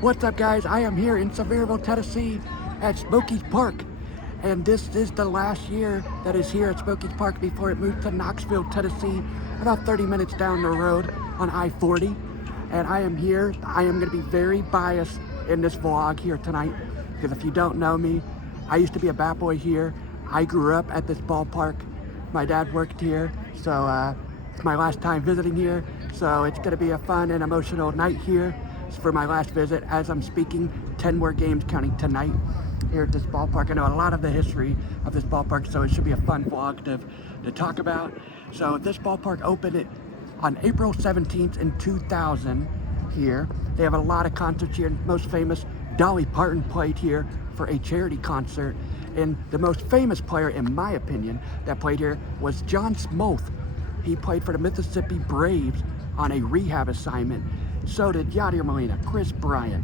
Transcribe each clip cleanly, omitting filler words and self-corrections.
What's up, guys? I am here in Sevierville, Tennessee at Smokies Park. And this is the last year that is here at Smokies Park before it moved to Knoxville, Tennessee, about 30 minutes down the road on I-40. And I am here. I am going to be very biased in this vlog here tonight, because if you don't know me, I used to be a bat boy here. I grew up at this ballpark. My dad worked here, so it's my last time visiting here. So it's going to be a fun and emotional night here for my last visit as I'm speaking. 10 more games counting tonight here at this ballpark. I know a lot of the history of this ballpark, so it should be a fun vlog to talk about. So this ballpark opened on April 17th in 2000 here. They have a lot of concerts here. Most famous, Dolly Parton played here for a charity concert. And the most famous player, in my opinion, that played here was John Smoltz. He played for the Mississippi Braves on a rehab assignment. So did Yadier Molina, Chris Bryant,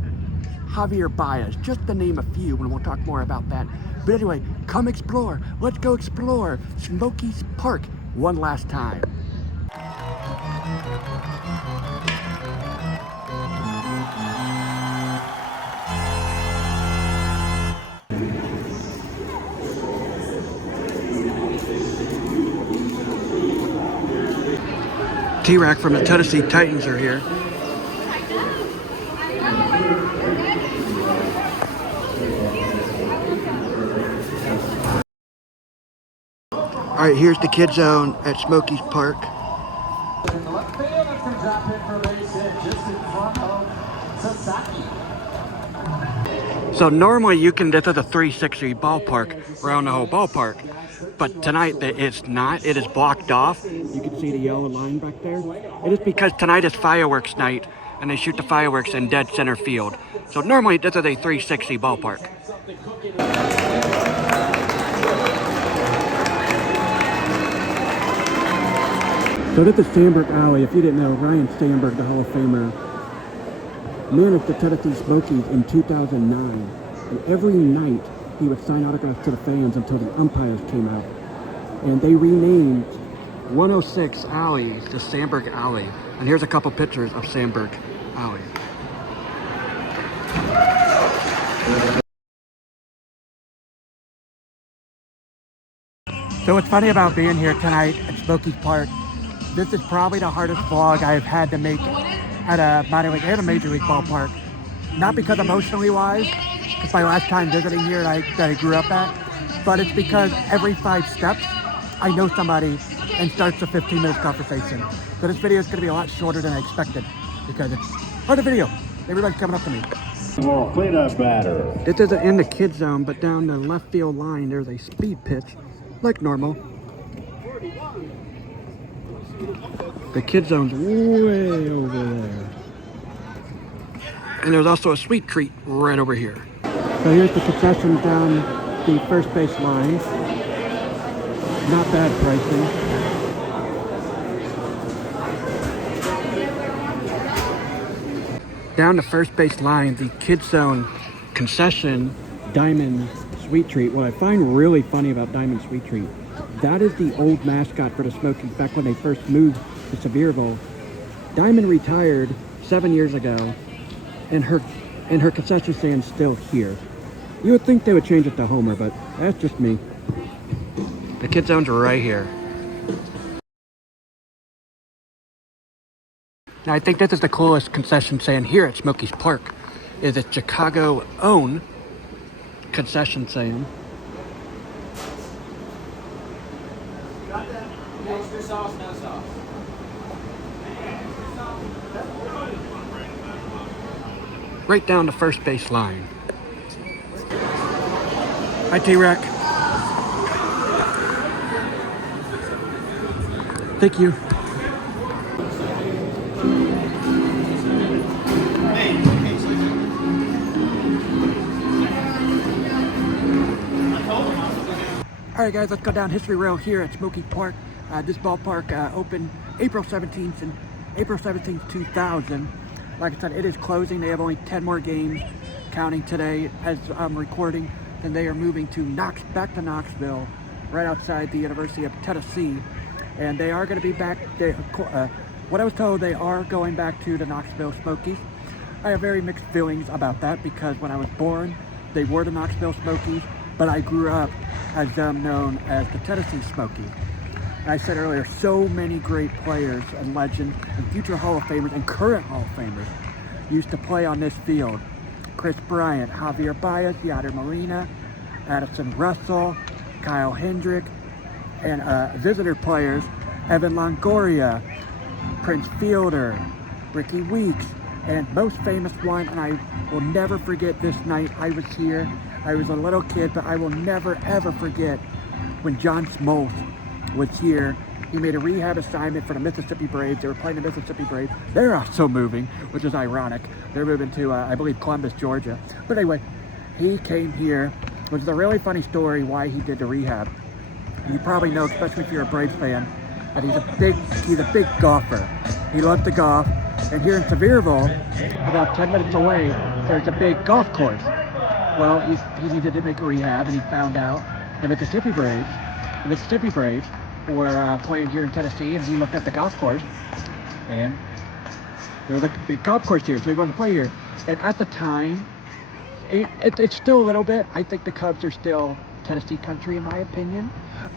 Javier Baez, just to name a few, and we'll talk more about that. But anyway, come explore. Let's go explore Smokies Park one last time. T-Rack from the Tennessee Titans are here. All right, here's the kid zone at Smokies Park. So normally you can, this is a 360 ballpark around the whole ballpark, but tonight it's not. It is blocked off. You can see the yellow line back there. It is because tonight is fireworks night and they shoot the fireworks in dead center field. So normally this is a 360 ballpark. So this is Sandberg Alley. If you didn't know, Ryan Sandberg, the Hall of Famer, managed the Tennessee Smokies in 2009. And every night he would sign autographs to the fans until the umpires came out. And they renamed 106 Alley to Sandberg Alley. And here's a couple pictures of Sandberg Alley. So what's funny about being here tonight at Smokies Park, this is probably the hardest vlog I've had to make at a minor league and a major league ballpark. Not because emotionally wise, it's my last time visiting here that I grew up at, but it's because every 5 steps, I know somebody and starts a 15-minute conversation. So this video is gonna be a lot shorter than I expected because it's part of the video. Everybody's coming up to me. Well, cleanup batter. This isn't in the kid zone, but down the left field line, there's a speed pitch, like normal. The kid zone's way over there. And there's also a sweet treat right over here. So here's the concession down the first base line. Not bad pricing. Down the first base line, the kid zone concession Diamond Sweet Treat. What I find really funny about Diamond Sweet Treat, that is the old mascot for the Smokies back when they first moved to Sevierville. Diamond retired 7 years ago, and her concession stand's still here. You would think they would change it to Homer, but that's just me. The kid zone's right here. Now I think this is the coolest concession stand here at Smokies Park, is a Chicago-owned concession stand. Extra sauce, no sauce. Right down the first base line. Hi, T-Rack. Thank you. All right, guys, let's go down history rail here at Smokies Park. This ballpark opened April 17th, 2000. Like I said, it is closing. They have only 10 more games counting today as I'm recording. And they are moving to back to Knoxville, right outside the University of Tennessee. And they are going to be back. What I was told, they are going back to the Knoxville Smokies. I have very mixed feelings about that because when I was born, they were the Knoxville Smokies, but I grew up as them known as the Tennessee Smokies. And I said earlier, so many great players and legends and future Hall of Famers and current Hall of Famers used to play on this field. Chris Bryant, Javier Baez, Yadier Molina, Addison Russell, Kyle Hendrick, and visitor players, Evan Longoria, Prince Fielder, Ricky Weeks, and most famous one, and I will never forget this night. I was here, I was a little kid, but I will never ever forget when John Smoltz was here. He made a rehab assignment for the Mississippi Braves. They were playing the Mississippi Braves. They're also moving, which is ironic. They're moving to, I believe, Columbus, Georgia. But anyway, he came here, which is a really funny story why he did the rehab. You probably know, especially if you're a Braves fan, that he's a big golfer. He loves to golf. And here in Sevierville, about 10 minutes away, there's a big golf course. Well, he needed to make a rehab, and he found out the Mississippi Braves were playing here in Tennessee, and he looked at the golf course, and there was a big golf course here, so he wanted to play here. And at the time, it's still a little bit, I think the Cubs are still Tennessee country in my opinion,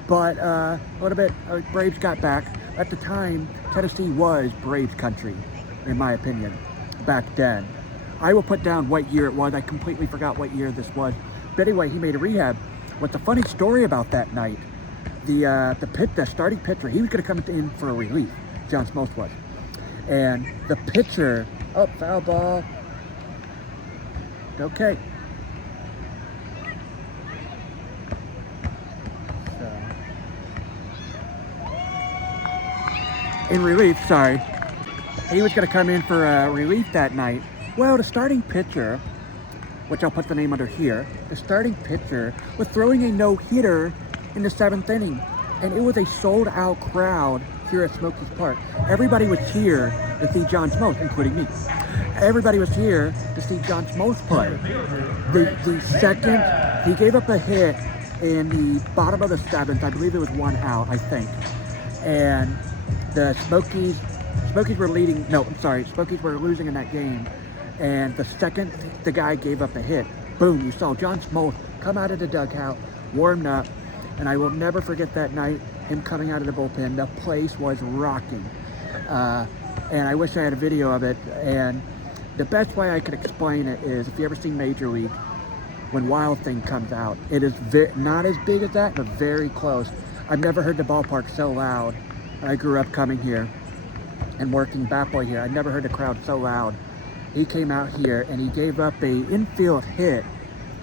but a little bit, Braves got back. At the time, Tennessee was Braves country, in my opinion, back then. I will put down what year it was. I completely forgot what year this was. But anyway, he made a rehab. What's the funny story about that night? The starting pitcher, he was going to come in for a relief. John Smoltz was. And the pitcher, foul ball. Okay. In relief, sorry. He was going to come in for relief that night. Well, the starting pitcher, which I'll put the name under here, the starting pitcher was throwing a no-hitter in the 7th inning. And it was a sold-out crowd here at Smokies Park. Everybody was here to see John Smoltz, including me. Everybody was here to see John Smoltz play. The second, he gave up a hit in the bottom of the 7th. I believe it was 1 out, I think. And the Smokies were losing in that game. And the second the guy gave up a hit, boom, you saw John Smoltz come out of the dugout, warmed up, and I will never forget that night, him coming out of the bullpen. The place was rocking. And I wish I had a video of it. And the best way I could explain it is, if you ever seen Major League, when Wild Thing comes out, it is not as big as that, but very close. I've never heard the ballpark so loud. I grew up coming here and working bat boy here. I never heard the crowd so loud. He came out here and he gave up a infield hit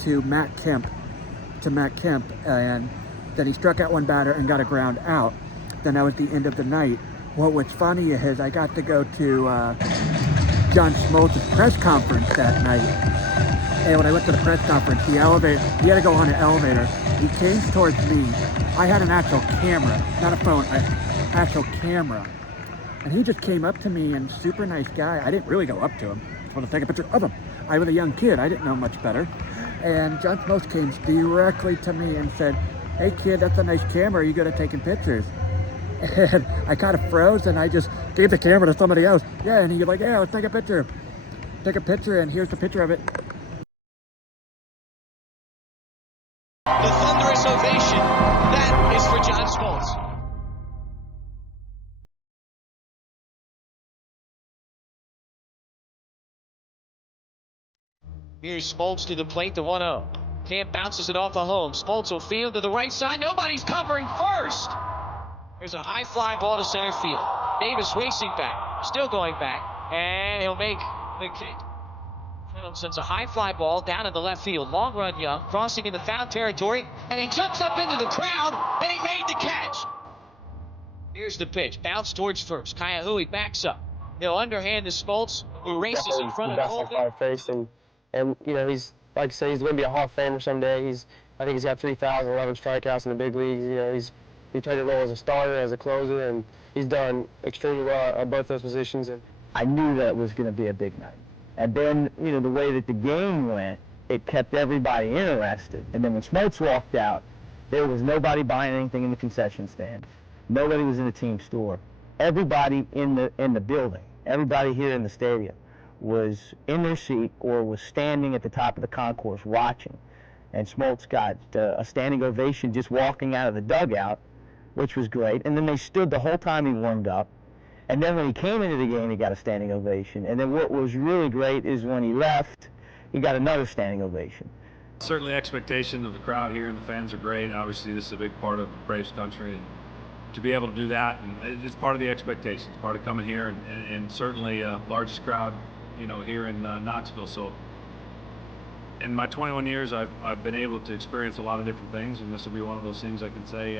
to Matt Kemp, and then he struck out one batter and got a ground out. Then that was the end of the night. Well, what's funny is I got to go to John Smoltz's press conference that night. And when I went to the press conference, he had to go on an elevator. He came towards me. I had an actual camera, not a phone, an actual camera. And he just came up to me, and super nice guy. I didn't really go up to him. I just wanted to take a picture of him. I was a young kid. I didn't know much better. And John Smoltz came directly to me and said, "Hey kid, that's a nice camera. Are you good at taking pictures?" And I kind of froze, and I just gave the camera to somebody else. Yeah, and he's like, "Yeah, let's take a picture." Take a picture, and here's the picture of it. The thunderous ovation. That is for John Smoltz. Here's Smoltz to the plate, the 1-0. Camp bounces it off the home. Smoltz will field to the right side. Nobody's covering first. There's a high fly ball to center field. Davis racing back, still going back, and he'll make the kick. Reynolds sends a high fly ball down in the left field. Long run Young, crossing into foul territory, and he jumps up into the crowd, and he made the catch. Here's the pitch, bounce towards first. Kaiahui backs up. He'll underhand to Smoltz, who races in front of the whole. And you know, he's, like I say, he's going to be a Hall of Famer someday. I think he's got 3,011 strikeouts in the big leagues. You know, he played a role as a starter, as a closer, and he's done extremely well at both those positions. And I knew that it was going to be a big night. And then, you know, the way that the game went, it kept everybody interested. And then when Smoltz walked out, there was nobody buying anything in the concession stand. Nobody was in the team store. Everybody in the building, everybody here in the stadium, was in their seat or was standing at the top of the concourse watching. And Smoltz got a standing ovation just walking out of the dugout, which was great. And then they stood the whole time he warmed up. And then when he came into the game, he got a standing ovation. And then what was really great is when he left, he got another standing ovation. Certainly expectation of the crowd here and the fans are great. Obviously, this is a big part of Braves country. And to be able to do that, and it's part of the expectations, part of coming here, and certainly largest crowd, you know, here in Knoxville. So in my 21 years, I've been able to experience a lot of different things, and this will be one of those things I can say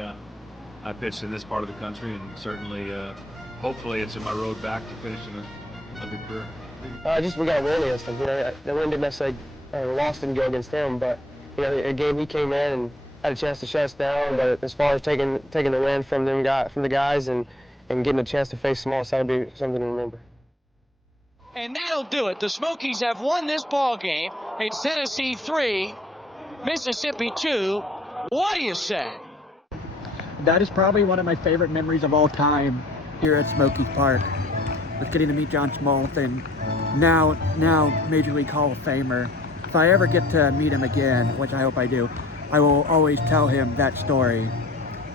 I pitched in this part of the country, and certainly, hopefully, it's in my road back to finishing a good career. We got a win against them. You know, the win didn't necessarily, loss didn't go against them, but you know, a game he came in and had a chance to shut us down. But as far as taking the win from the guys and getting a chance to face Smoltz, that would be something to remember. And that'll do it. The Smokies have won this ball game. It's Tennessee 3, Mississippi 2. What do you say? That is probably one of my favorite memories of all time here at Smokies Park, was getting to meet John Smoltz, and now Major League Hall of Famer. If I ever get to meet him again, which I hope I do, I will always tell him that story,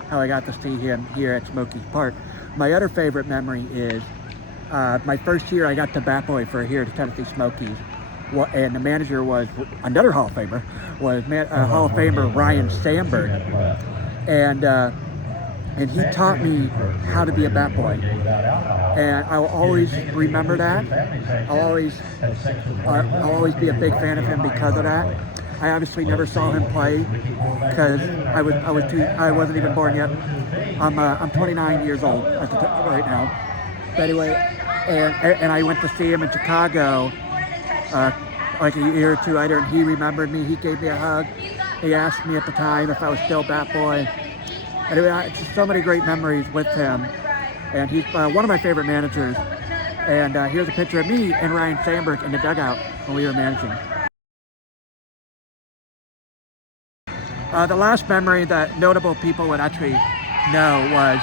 how I got to see him here at Smokies Park. My other favorite memory is my first year I got to bat boy for here at Tennessee Smokies, and the manager was another Hall of Famer, was Hall of Famer Ryan Sandberg, and he taught me how to be a bat boy, and I will always remember that. I'll always be a big fan of him because of that. I obviously never saw him play because I wasn't even born yet. I'm 29 years old right now. But anyway, and I went to see him in Chicago like a year or two later, and he remembered me. He gave me a hug. He asked me at the time if I was still bat boy. Anyway, just so many great memories with him, and he's one of my favorite managers. And here's a picture of me and Ryan Sandberg in the dugout when we were managing. The last memory that notable people would actually know was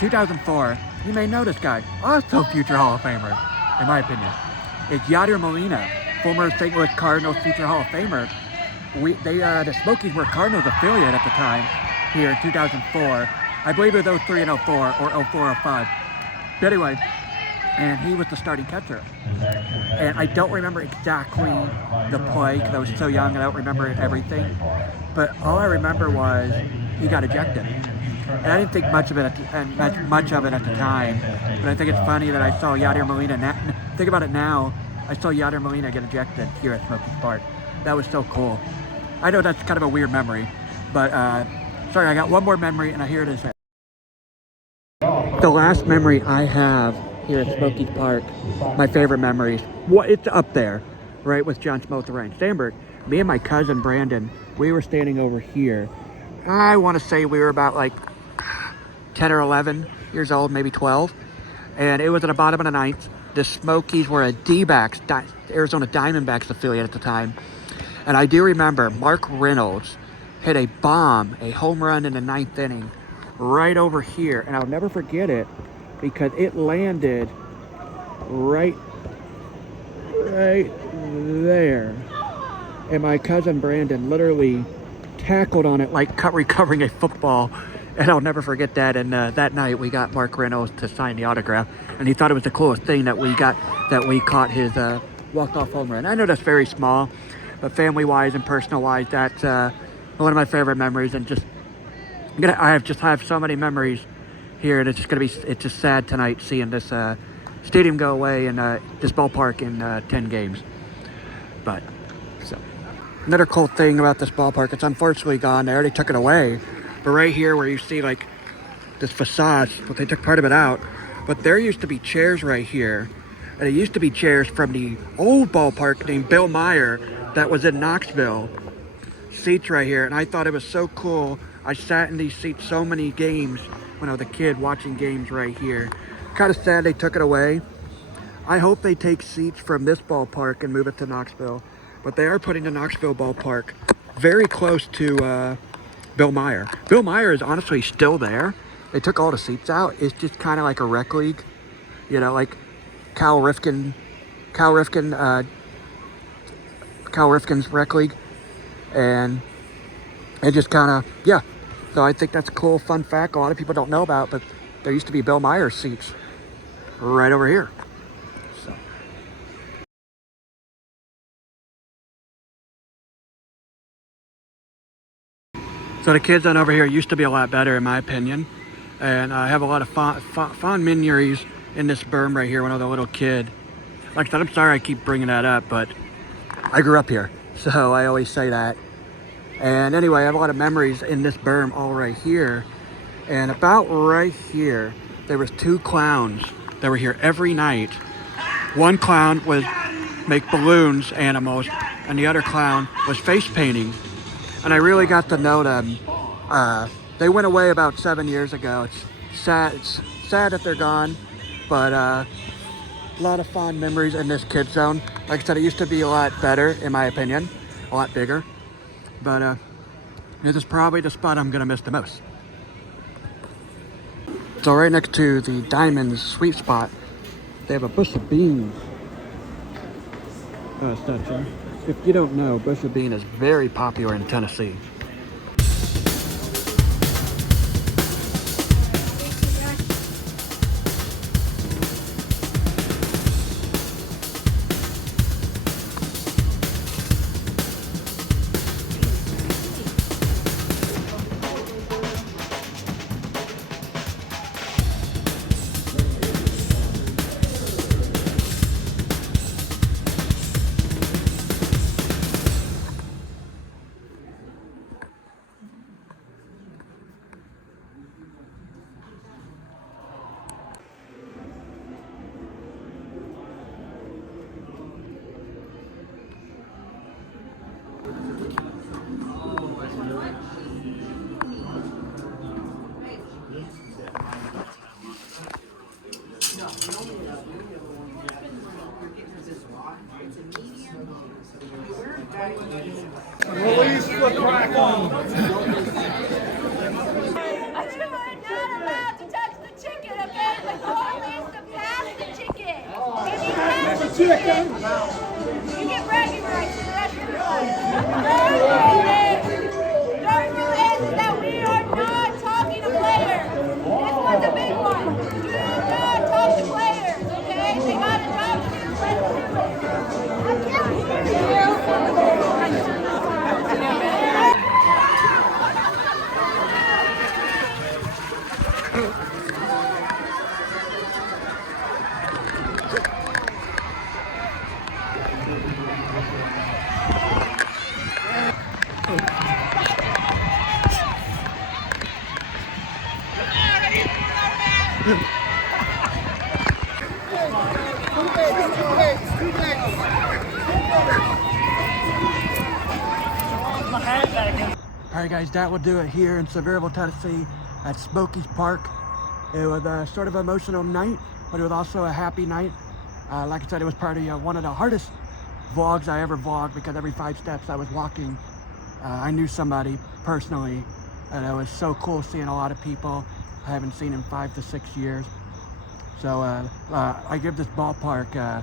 2004. You may know this guy, also future Hall of Famer, in my opinion. It's Yadier Molina, former St. Louis Cardinals future Hall of Famer. The Smokies were Cardinals affiliate at the time here in 2004. I believe it was 03 and 04 or 04 05. But anyway, and he was the starting catcher. And I don't remember exactly the play because I was so young and I don't remember everything. But all I remember was he got ejected. And I didn't think much of it at the time. But I think it's funny that I saw Yadier Molina. Think about it now. I saw Yadier Molina get ejected here at Smokies Park. That was so cool. I know that's kind of a weird memory, but sorry, I got one more memory, and here it is. The last memory I have here at Smokies Park, my favorite memories, it's up there, right, with John Smoltz and Ryan Sandberg. Me and my cousin Brandon, we were standing over here. I want to say we were about like 10 or 11 years old, maybe 12. And it was at the bottom of the ninth. The Smokies were a D-backs, Arizona Diamondbacks affiliate at the time. And I do remember Mark Reynolds hit a bomb, a home run in the ninth inning right over here. And I'll never forget it because it landed right there. And my cousin Brandon literally tackled on it like recovering a football. And I'll never forget that. And that night we got Mark Reynolds to sign the autograph. And he thought it was the coolest thing that we caught his walk-off home run. I know that's very small, but family-wise and personal-wise, that's one of my favorite memories. And I have so many memories here, and it's just sad tonight seeing this stadium go away and this ballpark in 10 games. But so another cool thing about this ballpark, it's unfortunately gone. They already took it away. But right here where you see like this facade, but they took part of it out. But there used to be chairs right here. And it used to be chairs from the old ballpark named Bill Meyer that was in Knoxville. Seats right here. And I thought it was so cool. I sat in these seats so many games when I was a kid watching games right here. Kind of sad they took it away. I hope they take seats from this ballpark and move it to Knoxville. But they are putting the Knoxville ballpark very close to Bill Meyer. Bill Meyer is honestly still there. They took all the seats out. It's just kind of like a rec league, you know, like Cal Ripken Cal Rifkin's rec league, and it just kind of, yeah. So I think that's a cool fun fact a lot of people don't know about, but there used to be Bill Myers seats right over here. So the kids on over here used to be a lot better in my opinion, and I have a lot of fond memories in this berm right here when I was a little kid. Like I said, I'm sorry I keep bringing that up, but I grew up here, so I always say that. And anyway, I have a lot of memories in this berm all right here. And about right here, there was 2 clowns that were here every night. One clown would make balloons, animals, and the other clown was face painting. And I really got to know them. They went away about 7 years ago. It's sad that they're gone, but a lot of fond memories in this kid zone. Like I said, it used to be a lot better, in my opinion, a lot bigger. But this is probably the spot I'm gonna miss the most. So right next to the Diamonds sweet spot, they have a bush of beans statue. If you don't know, bush of bean is very popular in Tennessee. Release the crack on. You are not allowed to touch the chicken, okay? The goal is to pass the chicken. If you pass the chicken, you get bragging rights for the rest of your life. Third rule is that we are not talking to players. This one's a big one. Do not talk to players, okay? They got a job to do. Let's do it. I can't hear you. Alright guys, that will do it here in Sevierville, Tennessee at Smokies Park. It was a sort of emotional night, but it was also a happy night. Like I said, it was probably one of the hardest vlogs I ever vlogged, because every 5 steps I was walking, I knew somebody personally, and it was so cool seeing a lot of people I haven't seen in 5 to 6 years. So I give this ballpark,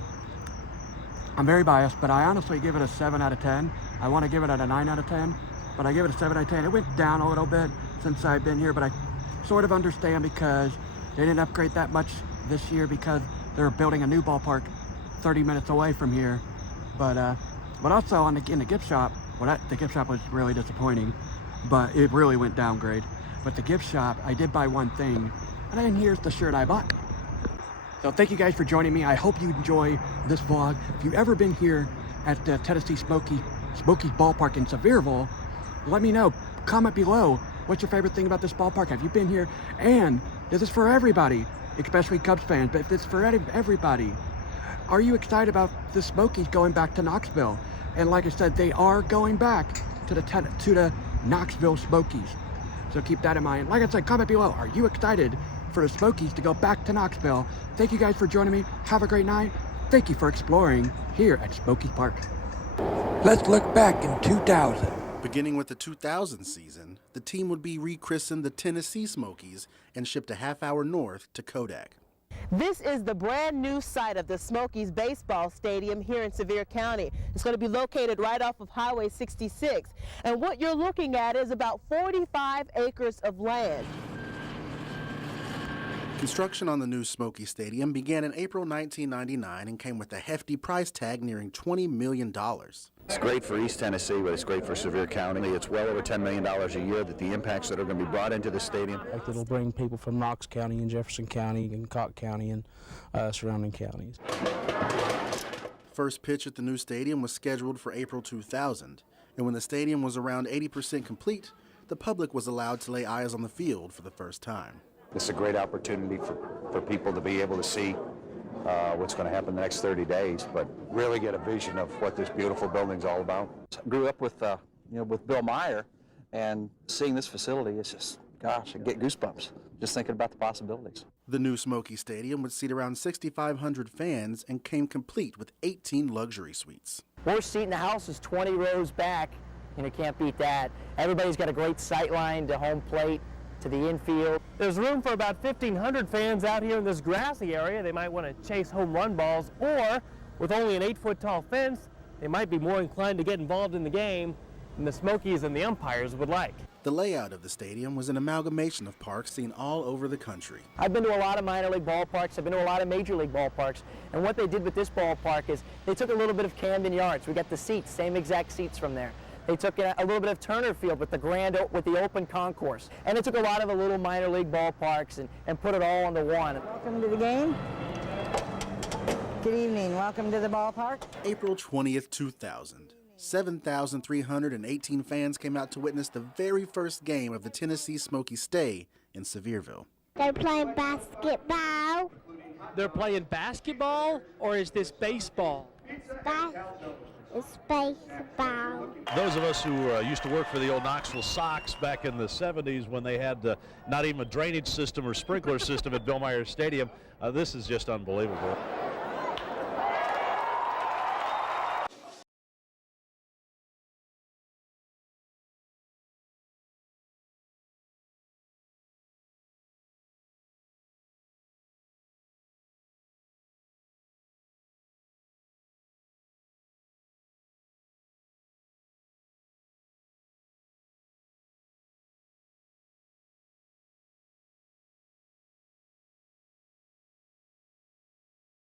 I'm very biased, but I honestly give it a 7 out of 10. I want to give it a 9 out of 10, but I give it a 7 out of 10. It went down a little bit since I've been here, but I sort of understand because they didn't upgrade that much this year because they're building a new ballpark 30 minutes away from here. But also in the gift shop, the gift shop was really disappointing, but it really went downgrade. But the gift shop, I did buy one thing, and here's the shirt I bought. So thank you guys for joining me. I hope you enjoy this vlog. If you've ever been here at the Tennessee Smokies Ballpark in Sevierville, let me know. Comment below. What's your favorite thing about this ballpark? Have you been here? And this is for everybody, especially Cubs fans, but it's for everybody. Are you excited about the Smokies going back to Knoxville? And like I said, they are going back to the Knoxville Smokies. So keep that in mind. Like I said, comment below. Are you excited for the Smokies to go back to Knoxville? Thank you guys for joining me. Have a great night. Thank you for exploring here at Smokies Park. Let's look back in 2000. Beginning with the 2000 season, the team would be rechristened the Tennessee Smokies and shipped a half hour north to Kodak. This is the brand new site of the Smokies Baseball Stadium here in Sevier County. It's going to be located right off of Highway 66. And what you're looking at is about 45 acres of land. Construction on the new Smokies Stadium began in April 1999 and came with a hefty price tag nearing $20 million. It's great for East Tennessee, but it's great for Sevier County. It's well over $10 million a year that the impacts that are going to be brought into the stadium. It'll bring people from Knox County and Jefferson County and Cocke County and surrounding counties. First pitch at the new stadium was scheduled for April 2000, and when the stadium was around 80% complete, the public was allowed to lay eyes on the field for the first time. It's a great opportunity for people to be able to see what's going to happen the next 30 days, but really get a vision of what this beautiful building's all about. Grew up with, with Bill Meyer, and seeing this facility, it's just, gosh, I get goosebumps just thinking about the possibilities. The new Smokies Stadium would seat around 6,500 fans and came complete with 18 luxury suites. Worst seat in the house is 20 rows back, and you can't beat that. Everybody's got a great sight line to home plate, to the infield. There's room for about 1,500 fans out here in this grassy area. They might want to chase home run balls, or with only an 8-foot tall fence, they might be more inclined to get involved in the game than the Smokies and the umpires would like. The layout of the stadium was an amalgamation of parks seen all over the country. I've been to a lot of minor league ballparks. I've been to a lot of major league ballparks. And what they did with this ballpark is they took a little bit of Camden Yards. We got the seats, same exact seats from there. They took a little bit of Turner Field with the open concourse. And they took a lot of the little minor league ballparks and put it all into one. Welcome to the game. Good evening. Welcome to the ballpark. April 20th, 2000. 7,318 fans came out to witness the very first game of the Tennessee Smokies stay in Sevierville. They're playing basketball. They're playing basketball, or is this baseball? It's baseball. Those of us who used to work for the old Knoxville Sox back in the 70s when they had not even a drainage system or sprinkler system at Bill Meyer Stadium, this is just unbelievable.